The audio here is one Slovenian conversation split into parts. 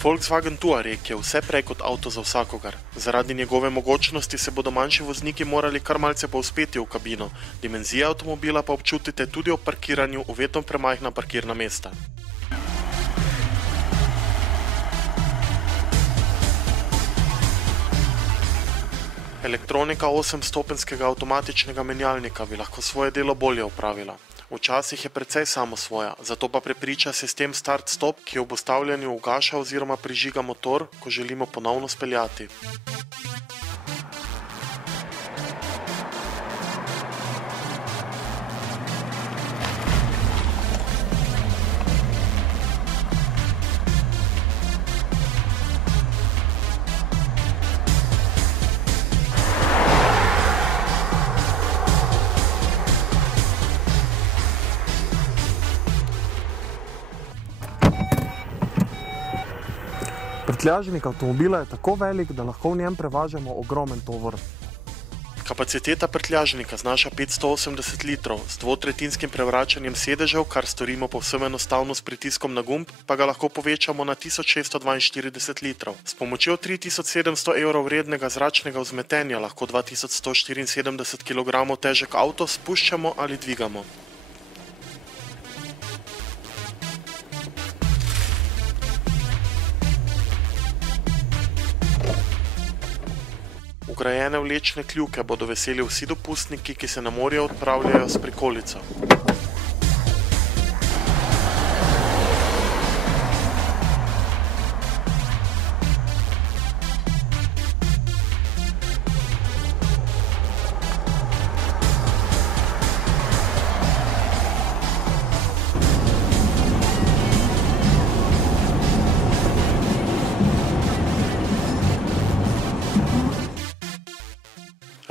Volkswagen Touareg je vse prej kot avto za vsakogar. Zaradi njegove mogočnosti se bodo manjši vozniki morali kar malce povzpeti v kabino, dimenzije avtomobila pa občutite tudi ob parkiranju v vedno premajhna parkirna mesta. Elektronika 8-stopenjskega avtomatičnega menjalnika bi lahko svoje delo bolje opravila. Včasih je precej samosvoja, zato pa prepriča sistem start-stop, ki ob ustavljanju ugaša oziroma prižiga motor, ko želimo ponovno speljati. Prtljažnik avtomobila je tako velik, da lahko v njem prevažamo ogromen tovor. Kapaciteta prtljažnika znaša 580 litrov, s dvotretjinskim prevračanjem sedežev, kar storimo povsem enostavno s pritiskom na gumb, pa ga lahko povečamo na 1642 litrov. S pomočjo 3700 evrov vrednega zračnega vzmetenja lahko 2174 kg težek avto spuščamo ali dvigamo. Vgrajene vlečne kljuke bodo veseli vsi dopustniki, ki se na morje odpravljajo s prikolico.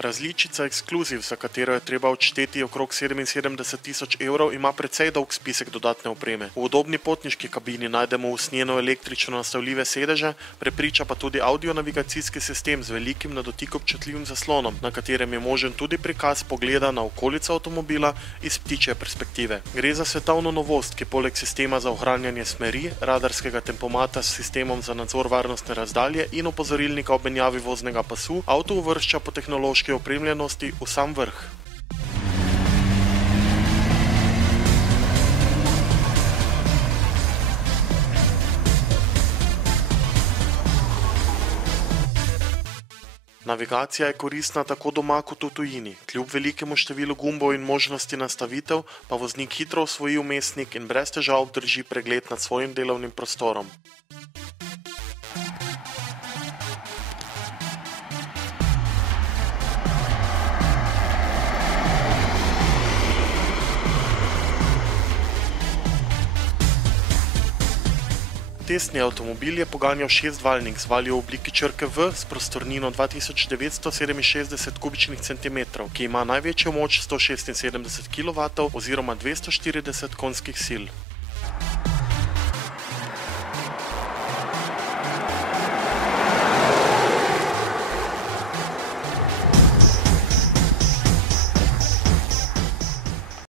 Različica Exclusive, za katero je treba odšteti okrog 77 000 evrov, ima precej dolg spisek dodatne opreme. V udobni potniški kabini najdemo usnjeno električno nastavljive sedeže, prepriča pa tudi audio-navigacijski sistem z velikim na dotik občutljivim zaslonom, na katerem je možen tudi prikaz pogleda na okolico avtomobila iz ptičje perspektive. Gre za svetovno novost, ki poleg sistema za ohranjanje smeri, radarskega tempomata s sistemom za nadzor varnostne razdalje in opozorilnika ob menjavi voznega pasu, avto uvršča po tehnološki opremljenosti v sam vrh. Navigacija je koristna tako doma kot v tujini. Kljub velikemu številu gumbov in možnosti nastavitev pa voznik hitro osvoji vmesnik in brez težav obdrži pregled nad svojim delovnim prostorom. Testni avtomobil je poganjal 6-valjnik z valjo v obliki črke V s prostornino 2967 kubičnih centimetrov, ki ima največjo moč 176 kW oziroma 240 konjskih sil.